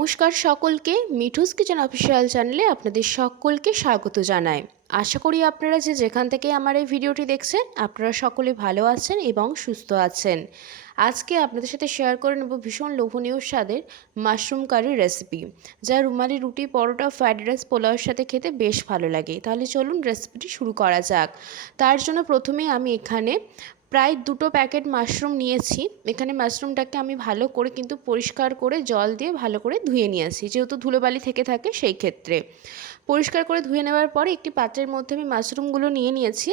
নমস্কার সকলকে, Mithu's kitchen official চ্যানেলে আপনাদের সকলকে স্বাগত জানাই। আশা করি আপনারা যেখান থেকে আমার এই ভিডিওটি দেখছেন আপনারা সকলে ভালো আছেন এবং সুস্থ আছেন। আজকে আপনাদের সাথে শেয়ার করে নেব ভীষণ লোভনীয় স্বাদের মাশরুম কারির রেসিপি, যা রুমালি রুটি, পরোটা, ফ্রাইড রাইস, পোলাওয়ের সাথে খেতে বেশ ভালো লাগে। তাহলে চলুন রেসিপিটি শুরু করা যাক। তার জন্য প্রথমেই আমি এখানে প্রায় 2টো প্যাকেট মাশরুম নিয়েছি। এখানে মাশরুমটাকে আমি ভালো করে কিন্তু পরিষ্কার করে জল দিয়ে ভালো করে ধুয়ে নিয়েছি, যেহেতু ধুলোবালি থেকে থাকে সেই ক্ষেত্রে। পরিষ্কার করে ধুয়ে নেওয়ার পরে একটি পাত্রের মধ্যে আমি মাশরুমগুলো নিয়ে নিয়েছি।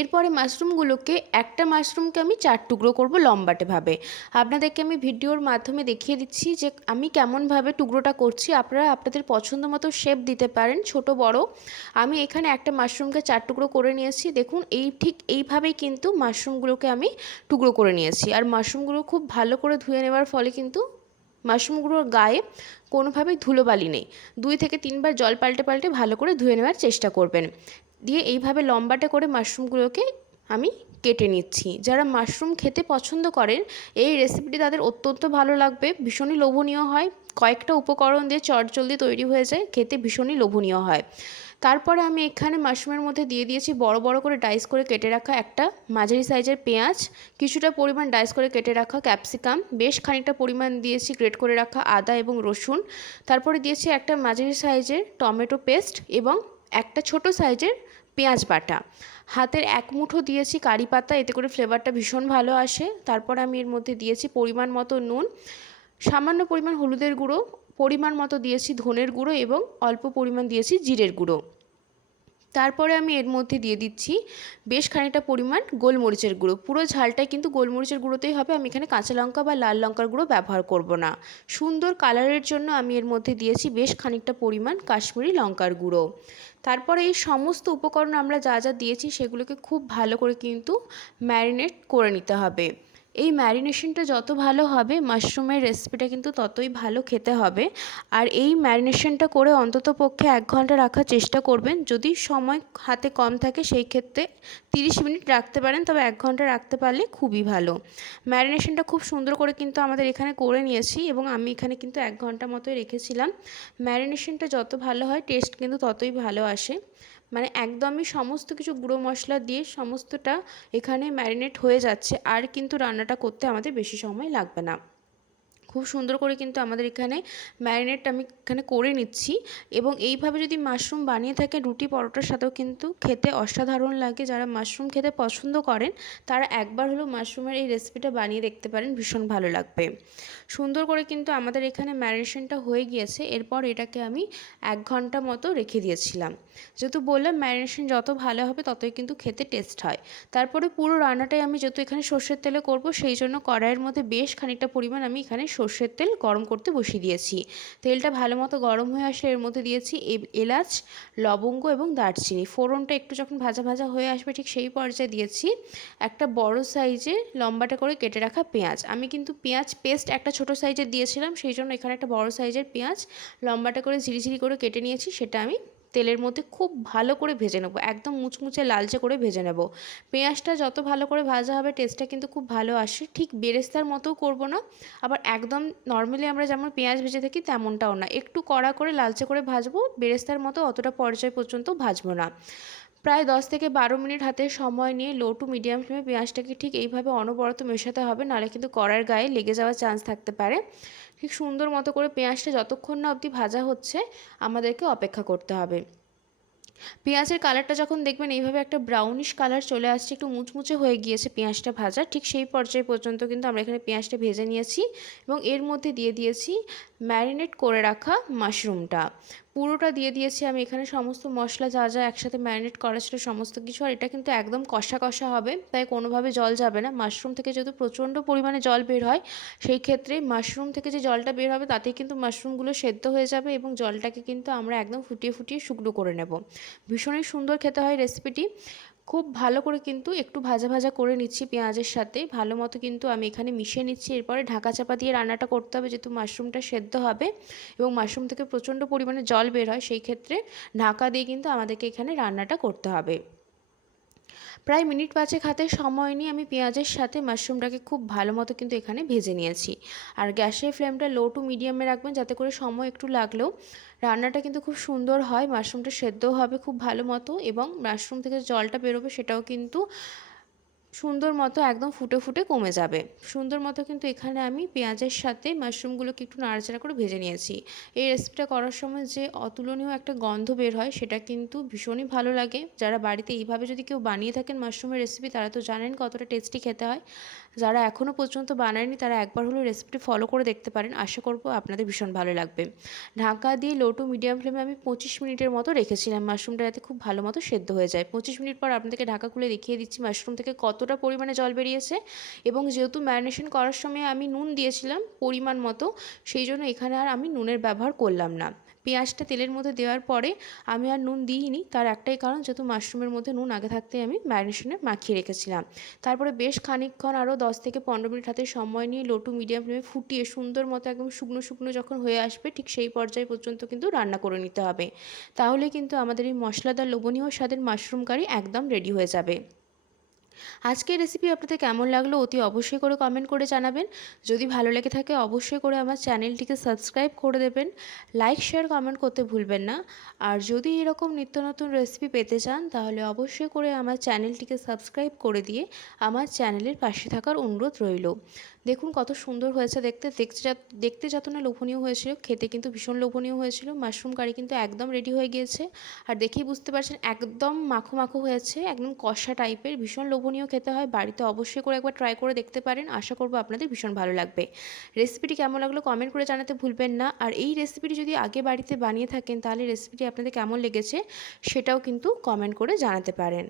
এরপরে মাশরুমগুলোকে একটা মাশরুমকে আমি 4 টুকরো করব লম্বাটেভাবে। আপনাদেরকে আমি ভিডিওর মাধ্যমে দেখিয়ে দিচ্ছি যে আমি কেমনভাবে টুকরোটা করছি। আপনারা আপনাদের পছন্দ মতো শেপ দিতে পারেন, ছোট বড়। আমি এখানে একটা মাশরুমকে 4 টুকরো করে নিয়েছি। দেখুন ঠিক এইভাবেই কিন্তু মাশরুমগুলোকে আমি টুকরো করে নিয়েছি। আর মাশরুমগুলো খুব ভালো করে ধুয়ে নেওয়ার ফলে কিন্তু মাশরুমগুলোর গায়ে কোনোভাবেই ধুলোবালি নেই। 2 থেকে 3 বার জল পাল্টে পাল্টে ভালো করে ধুয়ে নেওয়ার চেষ্টা করবেন। দিয়ে এইভাবে লম্বাটে করে মাশরুমগুলোকে আমি কেটে নিচ্ছি। যারা মাশরুম খেতে পছন্দ করেন এই রেসিপিটি তাদের অত্যন্ত ভালো লাগবে, ভীষণই লোভনীয় হয়। কয়েকটা উপকরণ দিয়ে চটজলদি তৈরি হয়ে যায়, খেতে ভীষণই লোভনীয় হয়। তারপরে আমি এখানে মাশরুমের মধ্যে দিয়ে দিয়েছি বড় বড় করে ডাইস করে কেটে রাখা একটা মাঝারি সাইজের পেঁয়াজ, কিছুটা পরিমাণ ডাইস করে কেটে রাখা ক্যাপসিকাম, বেশ খানিকটা পরিমাণ দিয়েছি গ্রেট করে রাখা আদা এবং রসুন। তারপরে দিয়েছি একটা মাঝারি সাইজের টমেটো পেস্ট এবং একটা ছোট সাইজের পেঁয়াজ বাটা। হাতের 1 মুঠো দিয়েছি কারি পাতা, এতে করে ফ্লেভারটা ভীষণ ভালো আসে। তারপর আমি এর মধ্যে দিয়েছি পরিমাণ মতো নুন, সামান্য পরিমাণ হলুদের গুঁড়ো, পরিমাণ মতো দিয়েছি ধনের গুঁড়ো এবং অল্প পরিমাণ দিয়েছি জিরের গুঁড়ো। তারপরে আমি এর মধ্যে দিয়ে দিচ্ছি বেশ খানিকটা পরিমাণ গোলমরিচের গুঁড়ো। পুরো ঝালটাই কিন্তু গোলমরিচের গুঁড়োতেই হবে, আমি এখানে কাঁচা লঙ্কা বা লাল লঙ্কার গুঁড়ো ব্যবহার করব না। সুন্দর কালারের জন্য আমি এর মধ্যে দিয়েছি বেশ খানিকটা পরিমাণ কাশ্মীরি লঙ্কার গুঁড়ো। তারপরে এই সমস্ত উপকরণ আমরা যা যা দিয়েছি সেগুলোকে খুব ভালো করে কিন্তু ম্যারিনেট করে নিতে হবে। এই ম্যারিনেশনটা যত ভালো হবে মাশরুমের রেসিপিটা কিন্তু ততই ভালো খেতে হবে। আর এই ম্যারিনেশনটা করে অন্তত পক্ষে 1 ঘন্টা রাখার চেষ্টা করবেন। যদি সময় হাতে কম থাকে সেই ক্ষেত্রে 30 মিনিট রাখতে পারেন, তবে 1 ঘন্টা রাখতে পারলে খুবই ভালো। ম্যারিনেশনটা খুব সুন্দর করে কিন্তু আমাদের এখানে করে নিয়েছি এবং আমি এখানে কিন্তু 1 ঘন্টা মতোই রেখেছিলাম। ম্যারিনেশনটা যত ভালো হয় টেস্ট কিন্তু ততই ভালো আসে। মানে একদমই সমস্ত কিছু গুঁড়ো মশলা দিয়ে সমস্তটা এখানে ম্যারিনেট হয়ে যাচ্ছে, আর কিন্তু রান্নাটা করতে আমাদের বেশি সময় লাগবে না। খুব সুন্দর করে কিন্তু আমাদের এখানে ম্যারিনেট আমি এখানে করে নিচ্ছি। এবং এইভাবে যদি মাশরুম বানিয়ে থাকেন রুটি পরোটার সাথেও কিন্তু খেতে অসাধারণ লাগে। যারা মাশরুম খেতে পছন্দ করেন তারা একবার হলেও মাশরুমের এই রেসিপিটা বানিয়ে দেখতে পারেন, ভীষণ ভালো লাগবে। সুন্দর করে কিন্তু আমাদের এখানে ম্যারিনেশনটা হয়ে গিয়েছে। এরপর এটাকে আমি 1 ঘন্টা মতো রেখে দিয়েছিলাম। যেহেতু বললাম ম্যারিনেশন যত ভালো হবে ততই কিন্তু খেতে টেস্ট হয়। তারপরে পুরো রান্নাটাই আমি যেহেতু এখানে সর্ষের তেলে করব, সেই জন্য কড়াইয়ের মধ্যে বেশ খানিকটা পরিমাণ আমি এখানে সর্ষের তেল গরম করতে বসিয়ে দিয়েছি। তেলটা ভালো মতো গরম হয়ে আসলে এর মধ্যে দিয়েছি এলাচ, লবঙ্গ এবং দারচিনি। ফোড়নটা একটু যখন ভাজা ভাজা হয়ে আসবে ঠিক সেই পর্যায়ে দিয়েছি একটা বড় সাইজের লম্বাটা করে কেটে রাখা পেঁয়াজ। আমি কিন্তু পেঁয়াজ পেস্ট একটা ছোট সাইজের দিয়েছিলাম, সেই জন্য এখানে একটা বড় সাইজের পেঁয়াজ লম্বাটা করে ঝিরিঝিরি করে কেটে নিয়েছি। সেটা আমি তেলের মধ্যে খুব ভালো করে ভেজে নেব, একদম মুচমুচে লালচে করে ভেজে নেব। পেঁয়াজটা যত ভালো করে ভাজা হবে টেস্টটা কিন্তু খুব ভালো আসে। ঠিক বেরেস্তার মতোও করব না, আবার একদম নর্মালি আমরা যেমন পেঁয়াজ ভেজে থাকি তেমনটাও না। একটু কড়া করে লালচে করে ভাজবো, বেরেস্তার মতো অতটা পর্যায় পর্যন্ত ভাজবো না। প্রায় 10 থেকে 12 মিনিট হাতে সময় নিয়ে লো টু মিডিয়াম ফ্লেমে পেঁয়াজটাকে ঠিক এইভাবে অনবরত মেশাতে হবে, নাহলে কিন্তু কড়ার গায়ে লেগে যাওয়ার চান্স থাকতে পারে। ঠিক সুন্দর মতো করে পেঁয়াজটা যতক্ষণ না অবধি ভাজা হচ্ছে আমাদেরকে অপেক্ষা করতে হবে। পেঁয়াজের কালারটা যখন দেখবেন এইভাবে একটা ব্রাউনিশ কালার চলে আসছে, একটু মুচমুচে হয়ে গিয়েছে পেঁয়াজটা ভাজা, ঠিক সেই পর্যায় পর্যন্ত কিন্তু আমরা এখানে পেঁয়াজটা ভেজে নিয়েছি এবং এর মধ্যে দিয়ে দিয়েছি ম্যারিনেট করে রাখা মাশরুমটা। পুরোটা দিয়ে দিয়েছি আমি এখানে, সমস্ত মশলা যা যা একসাথে ম্যারিনেট করা ছিল সমস্ত কিছু। আর এটা কিন্তু একদম কষা কষা হবে, তাই কোনোভাবে জল যাবে না। মাশরুম থেকে যেহেতু প্রচণ্ড পরিমাণে জল বের হয়, সেই ক্ষেত্রে মাশরুম থেকে যে জলটা বের হবে তাতেই কিন্তু মাশরুমগুলো সেদ্ধ হয়ে যাবে এবং জলটাকে কিন্তু আমরা একদম ফুটিয়ে ফুটিয়ে শুকনো করে নেব। ভীষণই সুন্দর খেতে হয় রেসিপিটি। খুব ভালো করে কিন্তু একটু ভাজা ভাজা করে নিচ্ছি পেঁয়াজের সাথে, ভালো মতো কিন্তু আমি এখানে মিশিয়ে নিচ্ছি। এরপরে ঢাকা চাপা দিয়ে রান্নাটা করতে হবে, যেহেতু মাশরুমটা সেদ্ধ হবে এবং মাশরুম থেকে প্রচণ্ড পরিমাণে জল বের হয়, সেই ক্ষেত্রে ঢাকা দিয়ে কিন্তু আমাদেরকে এখানে রান্নাটা করতে হবে। প্রায় মিনিট 5 হাতে সময় নিয়ে আমি পেঁয়াজের সাথে মাশরুমটাকে খুব ভালো মতো কিন্তু এখানে ভেজে নিয়েছি। আর গ্যাসের ফ্লেমটা লো টু মিডিয়ামে রাখবেন, যাতে করে সময় একটু লাগলেও রান্নাটা কিন্তু খুব সুন্দর হয়। মাশরুমটা সেদ্ধও হবে খুব ভালো মতো এবং মাশরুম থেকে জলটা বেরোবে সেটাও কিন্তু সুন্দর মতো একদম ফুটে ফুটে কমে যাবে। সুন্দর মতো কিন্তু এখানে আমি পেঁয়াজের সাথে মাশরুমগুলোকে একটু নাড়াচাড়া করে ভেজে নিয়েছি। এই রেসিপিটা করার সময় যে অতুলনীয় একটা গন্ধ বের হয় সেটা কিন্তু ভীষণই ভালো লাগে। যারা বাড়িতে এইভাবে যদি কেউ বানিয়ে থাকেন মাশরুমের রেসিপি, তারা তো জানেন কতটা টেস্টি খেতে হয়। যারা এখনও পর্যন্ত বানায়নি তারা একবার হলেও রেসিপিটি ফলো করে দেখতে পারেন। আশা করব আপনাদের ভীষণ ভালো লাগবে। ঢাকা দিয়ে লো টু মিডিয়াম ফ্লেমে আমি 25 মিনিটের মতো রেখেছিলাম মাশরুমটা যাতে খুব ভালো মতো সেদ্ধ হয়ে যায়। 25 মিনিট পর আপনাদেরকে ঢাকা খুলে দেখিয়ে দিচ্ছি মাশরুম থেকে কতটা পরিমাণে জল বেরিয়েছে। এবং যেহেতু ম্যারিনেশন করার সময় আমি নুন দিয়েছিলাম পরিমাণ মতো, সেই জন্য এখানে আর আমি নুনের ব্যবহার করলাম না। পেঁয়াজটা তেলের মধ্যে দেওয়ার পরে আমি আর নুন দিইনি, তার একটাই কারণ যেহেতু মাশরুমের মধ্যে নুন আগে থাকতেই আমি ম্যারিনেশনে মাখিয়ে রেখেছিলাম। তারপরে বেশ খানিকক্ষণ আরও 10 থেকে 15 মিনিট হাতে সময় নিয়ে লো টু মিডিয়াম ফ্লেমে ফুটিয়ে সুন্দর মতো একদম শুকনো শুকনো যখন হয়ে আসবে ঠিক সেই পর্যায় পর্যন্ত কিন্তু রান্না করে নিতে হবে। তাহলে কিন্তু আমাদের এই মশলাদার লোভনীয় স্বাদের মাশরুম কারি একদম রেডি হয়ে যাবে। আজকের রেসিপি আপনাদের কেমন লাগলো অতি অবশ্যই করে কমেন্ট করে জানাবেন। যদি ভালো লেগে থাকে অবশ্যই করে আমার চ্যানেলটিকে সাবস্ক্রাইব করে দেবেন। লাইক শেয়ার কমেন্ট করতে ভুলবেন না। আর যদি এরকম নিত্য নতুন রেসিপি পেতে চান তাহলে অবশ্যই করে আমার চ্যানেলটিকে সাবস্ক্রাইব করে দিয়ে আমার চ্যানেলের পাশে থাকার অনুরোধ রইল। দেখুন কত সুন্দর হয়েছে দেখতে, দেখতে যত না লোভনীয় হয়েছিল খেতে কিন্তু ভীষণ লোভনীয় হয়েছিল। মাশরুম কারি কিন্তু একদম রেডি হয়ে গিয়েছে। আর দেখেই বুঝতে পারছেন একদম মাখো মাখো হয়েছে, একদম কষা টাইপের, ভীষণ লোভনীয় খেতে হয়। বাড়িতে অবশ্যই করে একবার ট্রাই করে দেখতে পারেন। আশা করব আপনাদের ভীষণ ভালো লাগবে। রেসিপিটি কেমন লাগলো কমেন্ট করে জানাতে ভুলবেন না। আর এই রেসিপিটি যদি আগে বাড়িতে বানিয়ে থাকেন তাহলে রেসিপিটি আপনাদের কেমন লেগেছে সেটাও কিন্তু কমেন্ট করে জানাতে পারেন।